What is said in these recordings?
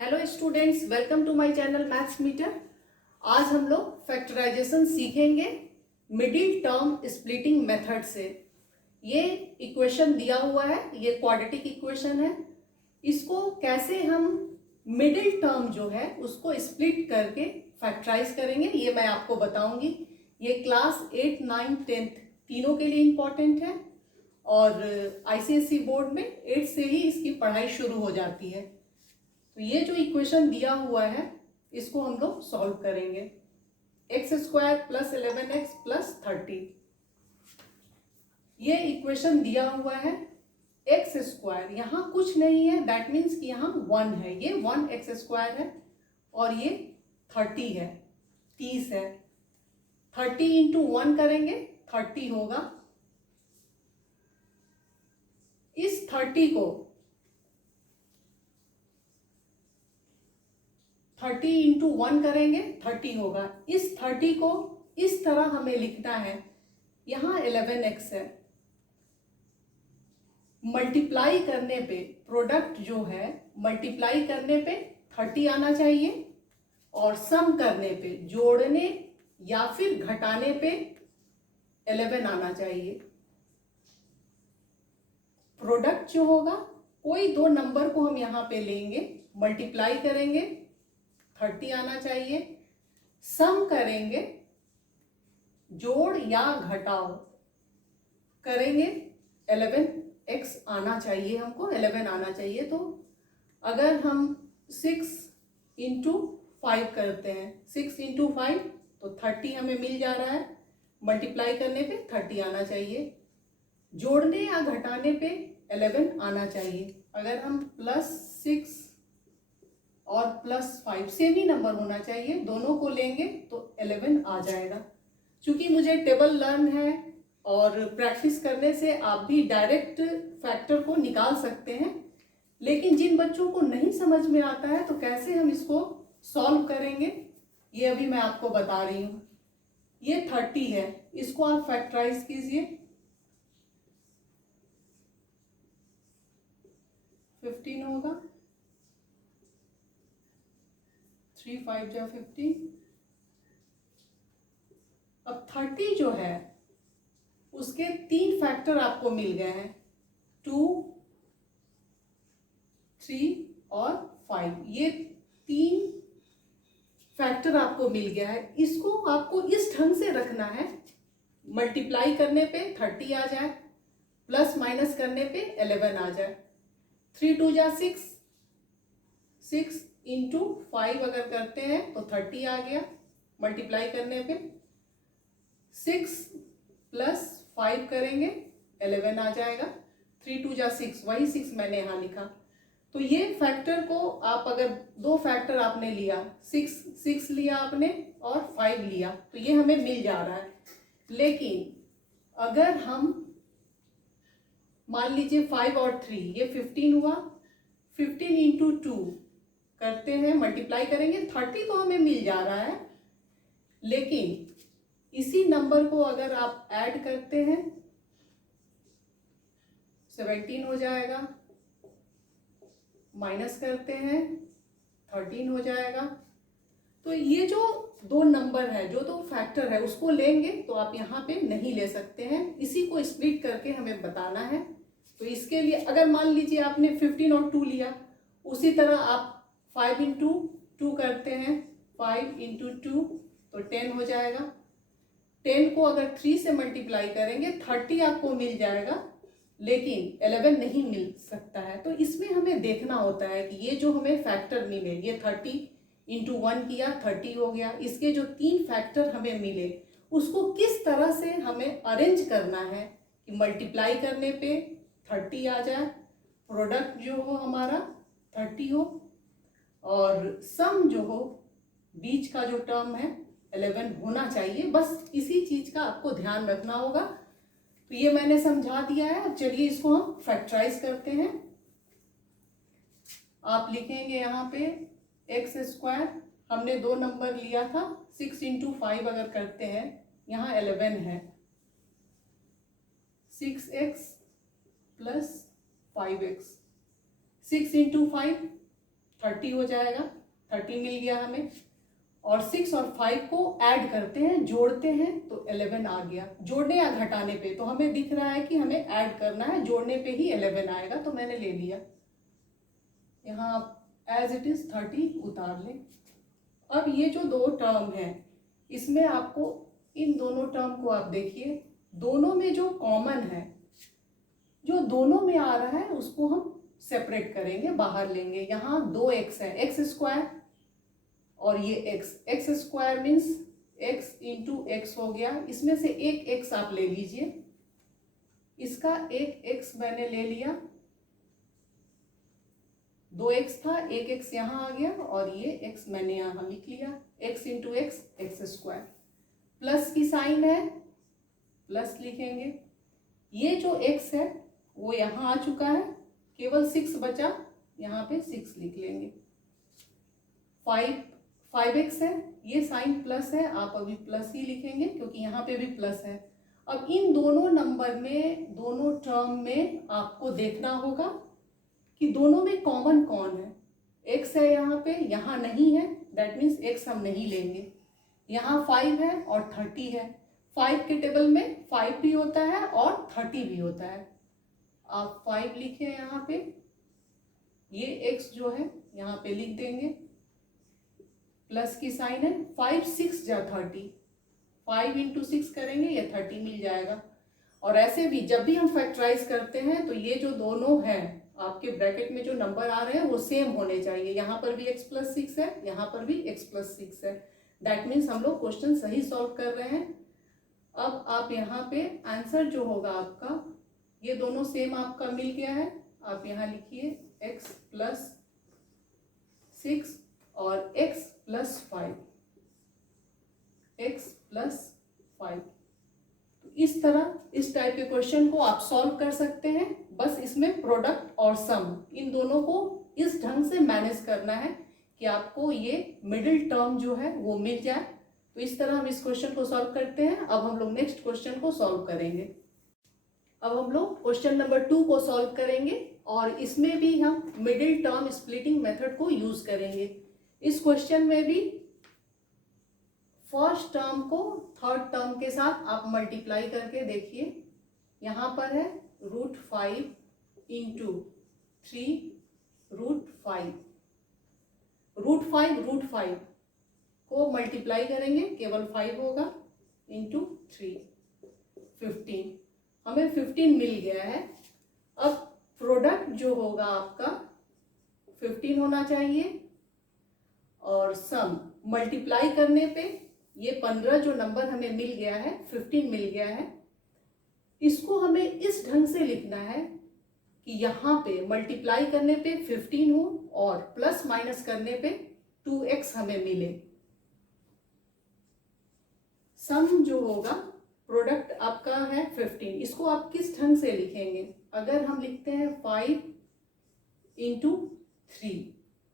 Hello students, welcome to my channel maths meter. आज हम लोग फैक्टराइजेशन सीखेंगे मिडिल टर्म स्प्लिटिंग मेथड से। ये इक्वेशन दिया हुआ है, ये क्वाड्रेटिक इक्वेशन है। इसको कैसे हम मिडिल टर्म जो है उसको स्प्लिट करके फैक्टराइज करेंगे ये मैं आपको बताऊंगी। ये क्लास 8, 9, 10 तीनों के लिए इम्पॉर्टेंट है और आईसीएसई बोर्ड में 8 से ही इसकी पढ़ाई शुरू हो जाती है। तो ये जो इक्वेशन दिया हुआ है इसको हम लोग सॉल्व करेंगे। X square plus 11x plus 30, ये इक्वेशन दिया हुआ है। एक्स स्क्वायर यहाँ कुछ नहीं है, दैट मीन्स कि यहाँ 1 है, ये 1x स्क्वायर है और ये 30 है, 30 है। 30 इंटू 1 करेंगे 30 होगा। इस 30 को 30 इंटू 1 करेंगे 30 होगा। इस 30 को इस तरह हमें लिखना है, यहाँ 11x है, मल्टीप्लाई करने पे प्रोडक्ट जो है मल्टीप्लाई करने पे 30 आना चाहिए और सम करने पे जोड़ने या फिर घटाने पे 11 आना चाहिए। प्रोडक्ट जो होगा कोई दो नंबर को हम यहाँ पे लेंगे, मल्टीप्लाई करेंगे 30 आना चाहिए, सम करेंगे जोड़ या घटाव करेंगे 11x आना चाहिए, हमको 11 आना चाहिए। तो अगर हम 6 इंटू 5 करते हैं, 6 इंटू 5 तो 30 हमें मिल जा रहा है, मल्टीप्लाई करने पे 30 आना चाहिए, जोड़ने या घटाने पे 11 आना चाहिए। अगर हम +6 और +5 सेम ही नंबर होना चाहिए, दोनों को लेंगे तो 11 आ जाएगा। क्योंकि मुझे टेबल लर्न है और प्रैक्टिस करने से आप भी डायरेक्ट फैक्टर को निकाल सकते हैं, लेकिन जिन बच्चों को नहीं समझ में आता है तो कैसे हम इसको सॉल्व करेंगे ये अभी मैं आपको बता रही हूँ। ये 30 है, इसको आप फैक्टराइज कीजिए। 15 होगा, 3 5 जा 15। अब 30 जो है उसके 3 फैक्टर आपको मिल गए हैं, 2, 3 और 5। ये 3 फैक्टर आपको मिल गया है। इसको आपको इस ढंग से रखना है, मल्टीप्लाई करने पे 30 आ जाए, प्लस माइनस करने पे 11 आ जाए। 3 2 जा 6, 6 इंटू 5 अगर करते हैं तो 30 आ गया, मल्टीप्लाई करने पे 6 प्लस 5 करेंगे 11 आ जाएगा। 3 2 जा 6, वही 6 मैंने यहाँ लिखा। तो ये फैक्टर को आप अगर दो फैक्टर आपने लिया, 6 लिया आपने और 5 लिया, तो ये हमें मिल जा रहा है। लेकिन अगर हम मान लीजिए 5 और 3, ये 15 हुआ, 15 इंटू 2 करते हैं, मल्टीप्लाई करेंगे 30 तो हमें मिल जा रहा है, लेकिन इसी नंबर को अगर आप ऐड करते हैं 17 हो जाएगा, माइनस करते हैं 13 हो जाएगा। तो ये जो दो नंबर है, जो दो फैक्टर है, उसको लेंगे तो आप यहाँ पे नहीं ले सकते हैं, इसी को स्प्लिट करके हमें बताना है। तो इसके लिए अगर मान लीजिए आपने 15 और 2 लिया, उसी तरह आप 5 इंटू 2 करते हैं, 5 इंटू 2 तो 10 हो जाएगा। 10 को अगर 3 से मल्टीप्लाई करेंगे 30 आपको मिल जाएगा, लेकिन 11 नहीं मिल सकता है। तो इसमें हमें देखना होता है कि ये जो हमें फैक्टर मिले, ये 30 इंटू 1 किया 30 हो गया, इसके जो 3 फैक्टर हमें मिले उसको किस तरह से हमें अरेंज करना है कि मल्टीप्लाई करने पे 30 आ जाए, प्रोडक्ट जो हो हमारा 30 हो और सम जो हो, बीच का जो टर्म है 11 होना चाहिए। बस इसी चीज का आपको ध्यान रखना होगा। तो ये मैंने समझा दिया है। अब चलिए इसको हम फैक्टराइज करते हैं। आप लिखेंगे यहाँ पे एक्स स्क्वायर, हमने दो नंबर लिया था, 6 इंटू 5 अगर करते हैं, यहाँ 11 है, 6x प्लस 5x, 6 इंटू 5 30 हो जाएगा, 30 मिल गया हमें। और 6 और 5 को ऐड करते हैं, जोड़ते हैं तो 11 आ गया। जोड़ने या घटाने पे तो हमें दिख रहा है कि हमें ऐड करना है, जोड़ने पे ही 11 आएगा, तो मैंने ले लिया। यहाँ आप एज इट इज 30 उतार लें। अब ये जो दो टर्म है, इसमें आपको इन दोनों टर्म को आप देखिए, दोनों में जो कॉमन है, जो दोनों में आ रहा है उसको हम सेपरेट करेंगे, बाहर लेंगे। यहाँ 2x है, एक्स स्क्वायर, और ये x square means x into x हो गया। इसमें से एक x आप ले लीजिए, इसका एक x मैंने ले लिया, 2x था, एक x यहाँ आ गया, और ये x मैंने यहाँ लिख लिया, x into x, x square. Plus की साइन है, प्लस लिखेंगे। ये जो x है वो यहाँ आ चुका है, केवल 6 बचा, यहाँ पे 6 लिख लेंगे। 5x है, ये साइन प्लस है, आप अभी प्लस ही लिखेंगे क्योंकि यहाँ पे भी प्लस है। अब इन दोनों नंबर में, दोनों टर्म में आपको देखना होगा कि दोनों में कॉमन कौन है। x है यहाँ पे, यहाँ नहीं है, दैट मीन्स x हम नहीं लेंगे। यहाँ 5 है और 30 है, 5 के टेबल में 5 भी होता है और 30 भी होता है। आप 5 लिखे यहाँ पे, ये x जो है यहाँ पे लिख देंगे, प्लस की साइन है। 5 6 जा 30, 5 इंटू 6 करेंगे, ये 30 मिल जाएगा। और ऐसे भी जब भी हम फैक्टराइज करते हैं तो ये जो दोनों है आपके ब्रैकेट में जो नंबर आ रहे हैं वो सेम होने चाहिए। यहाँ पर भी x प्लस 6 है, यहाँ पर भी x प्लस 6 है, दैट मीन्स हम लोग क्वेश्चन सही सॉल्व कर रहे हैं। अब आप यहाँ पे आंसर जो होगा आपका, ये दोनों सेम आपका मिल गया है, आप यहाँ लिखिए x प्लस 6 और x प्लस 5, x प्लस 5। तो इस तरह, इस टाइप के क्वेश्चन को आप सॉल्व कर सकते हैं। बस इसमें प्रोडक्ट और सम, इन दोनों को इस ढंग से मैनेज करना है कि आपको ये मिडिल टर्म जो है वो मिल जाए। तो इस तरह हम इस क्वेश्चन को सॉल्व करते हैं। अब हम लोग नेक्स्ट क्वेश्चन को सॉल्व करेंगे। अब हम लोग क्वेश्चन नंबर 2 को सॉल्व करेंगे और इसमें भी हम मिडिल टर्म स्प्लिटिंग मेथड को यूज करेंगे। इस क्वेश्चन में भी फर्स्ट टर्म को थर्ड टर्म के साथ आप मल्टीप्लाई करके देखिए। यहाँ पर है √5 इंटू 3 √5, √5 को मल्टीप्लाई करेंगे, केवल 5 होगा, इंटू 3, 15। हमें 15 मिल गया है। अब प्रोडक्ट जो होगा आपका 15 होना चाहिए, और सम मल्टीप्लाई करने पे ये 15 जो नंबर हमें मिल गया है, 15 मिल गया है, इसको हमें इस ढंग से लिखना है कि यहाँ पे मल्टीप्लाई करने पे 15 हो और प्लस माइनस करने पे 2x हमें मिले। सम जो होगा, प्रोडक्ट आपका है 15, इसको आप किस ढंग से लिखेंगे? अगर हम लिखते हैं 5 इंटू 3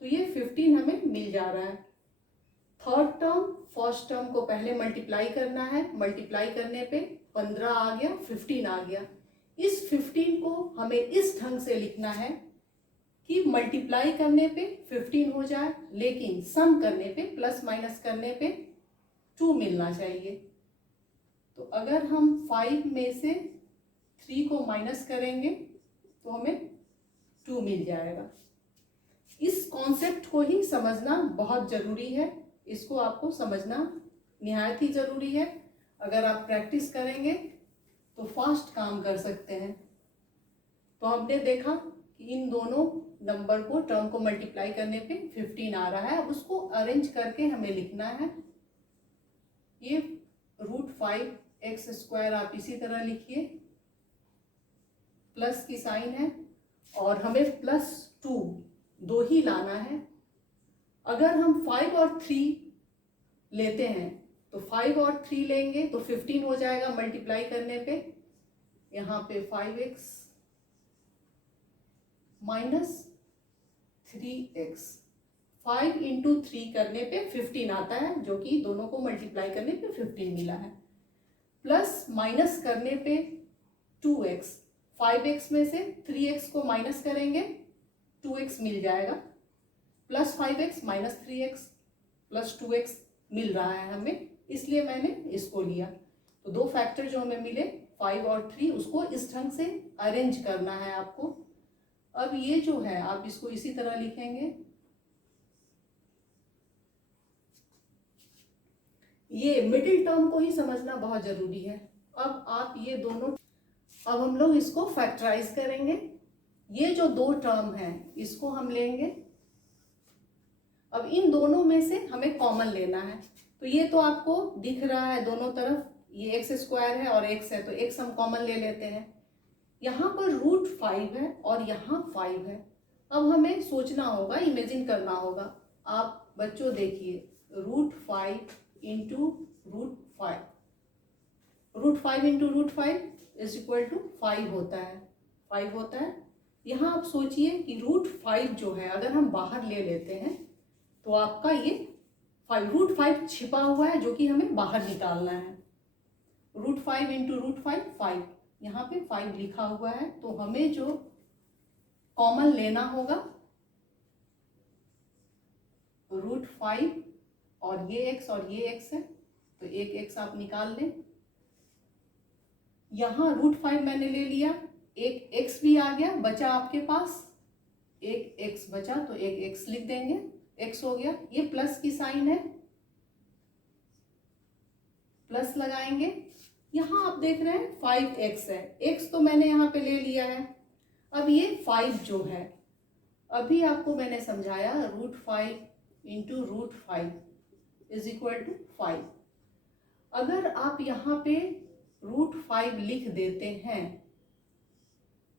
तो ये 15 हमें मिल जा रहा है। थर्ड टर्म फर्स्ट टर्म को पहले मल्टीप्लाई करना है, मल्टीप्लाई करने पे 15 आ गया, 15 आ गया। इस 15 को हमें इस ढंग से लिखना है कि मल्टीप्लाई करने पे 15 हो जाए, लेकिन सम करने पे, प्लस माइनस करने पे 2 मिलना चाहिए। तो अगर हम 5 में से 3 को माइनस करेंगे तो हमें 2 मिल जाएगा। इस कॉन्सेप्ट को ही समझना बहुत ज़रूरी है, इसको आपको समझना निहायत ही ज़रूरी है। अगर आप प्रैक्टिस करेंगे तो फास्ट काम कर सकते हैं। तो हमने देखा कि इन दोनों नंबर को, टर्म को मल्टीप्लाई करने पे 15 आ रहा है। अब उसको अरेंज करके हमें लिखना है। ये √5x² आप इसी तरह लिखिए, प्लस की साइन है, और हमें +2 दो ही लाना है। अगर हम 5 और 3 लेते हैं तो 5 और 3 लेंगे तो 15 हो जाएगा मल्टीप्लाई करने पे। यहाँ पे 5x माइनस 3x, 5 इंटू 3 करने पे 15 आता है, जो कि दोनों को मल्टीप्लाई करने पे 15 मिला है। प्लस माइनस करने पे 2x, 5x में से 3x को माइनस करेंगे, 2x मिल जाएगा। Plus 5x minus 3x plus 2x मिल रहा है हमें, इसलिए मैंने इसको लिया। तो दो फैक्टर जो हमें मिले 5 और 3, उसको इस ढंग से अरेंज करना है आपको। अब ये जो है आप इसको इसी तरह लिखेंगे, ये मिडिल टर्म को ही समझना बहुत जरूरी है। अब आप ये दोनों, अब हम लोग इसको फैक्टराइज करेंगे। ये जो दो टर्म है इसको हम लेंगे। अब इन दोनों में से हमें कॉमन लेना है। तो ये तो आपको दिख रहा है दोनों तरफ, ये एक्स स्क्वायर है और एक्स है, तो एक्स हम कॉमन ले लेते हैं। यहाँ पर रूट 5 है और यहाँ 5 है। अब हमें सोचना होगा, इमेजिन करना होगा। आप बच्चों देखिए, root 5 into root 5, root 5 into root 5 is equal to 5 होता है, 5 होता है। यहाँ आप सोचिए कि रूट 5 जो है अगर हम बाहर ले लेते हैं तो आपका ये 5, रूट 5 छिपा हुआ है जो कि हमें बाहर निकालना है। रूट 5 इंटू रूट 5, 5, यहाँ पे 5 लिखा हुआ है। तो हमें जो कॉमन लेना होगा रूट 5, और ये x और ये x है, तो एक x आप निकाल लें। यहाँ रूट 5 मैंने ले लिया, एक x भी आ गया, बचा आपके पास एक x बचा, तो एक x लिख देंगे, x हो गया। ये प्लस की साइन है, प्लस लगाएंगे। यहाँ आप देख रहे हैं 5x है, x तो मैंने यहाँ पे ले लिया है। अब ये 5 जो है, अभी आपको मैंने समझाया root 5 into root 5 is equal to 5। अगर आप यहाँ पे रूट 5 लिख देते हैं,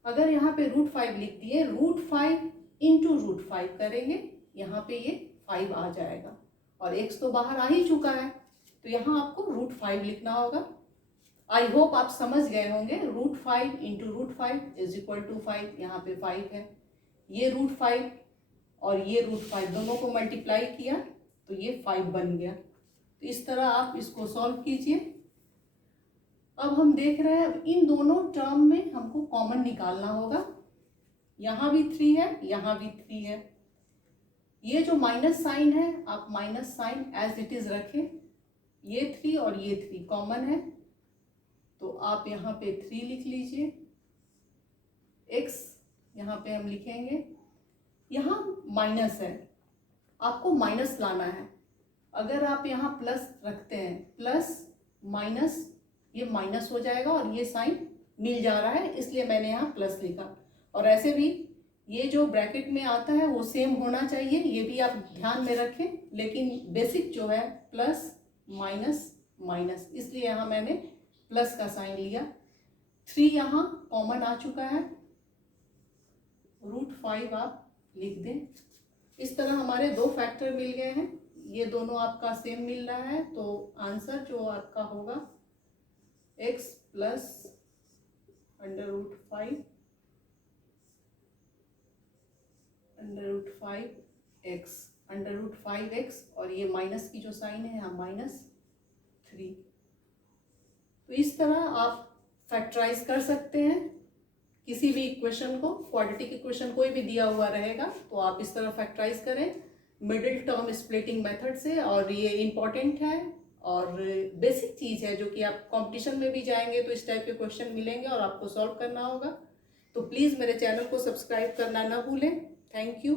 अगर यहाँ पे रूट 5 लिख दिए, रूट 5 इंटू रूट 5 करेंगे, यहाँ पे ये 5 आ जाएगा और x तो बाहर आ ही चुका है, तो यहाँ आपको रूट 5 लिखना होगा। आई होप आप समझ गए होंगे। Root 5 into root 5 is equal to 5, यहाँ पे 5 है। ये रूट 5 और ये रूट 5 दोनों को मल्टीप्लाई किया तो ये 5 बन गया। तो इस तरह आप इसको सॉल्व कीजिए। अब हम देख रहे हैं इन दोनों टर्म में हमको कॉमन निकालना होगा। यहाँ भी 3 है, यहाँ भी 3 है। ये जो माइनस साइन है आप minus sign as it is रखें। ये 3 और ये 3 कॉमन है, तो आप यहाँ पे 3 लिख लीजिए। x यहाँ पे हम लिखेंगे, यहाँ माइनस है, आपको माइनस लाना है। अगर आप यहाँ प्लस रखते हैं, प्लस माइनस, ये माइनस हो जाएगा और ये साइन मिल जा रहा है, इसलिए मैंने यहाँ प्लस लिखा। और ऐसे भी ये जो ब्रैकेट में आता है वो सेम होना चाहिए, ये भी आप ध्यान में रखें। लेकिन बेसिक जो है प्लस माइनस माइनस, इसलिए यहाँ मैंने प्लस का साइन लिया। 3 यहाँ कॉमन आ चुका है, रूट 5 आप लिख दें। इस तरह हमारे दो फैक्टर मिल गए हैं, ये दोनों आपका सेम मिल रहा है। तो आंसर जो आपका होगा x plus under root 5 x under root 5x, और ये माइनस की जो साइन है यहाँ -3। तो इस तरह आप फैक्टराइज कर सकते हैं किसी भी इक्वेशन को। क्वाड्रेटिक इक्वेशन कोई भी दिया हुआ रहेगा तो आप इस तरह फैक्टराइज करें मिडिल टर्म स्प्लिटिंग मेथड से। और ये इम्पॉर्टेंट है और बेसिक चीज़ है जो कि आप कंपटीशन में भी जाएंगे तो इस टाइप के क्वेश्चन मिलेंगे और आपको सॉल्व करना होगा। तो प्लीज़ मेरे चैनल को सब्सक्राइब करना ना भूलें। Thank you.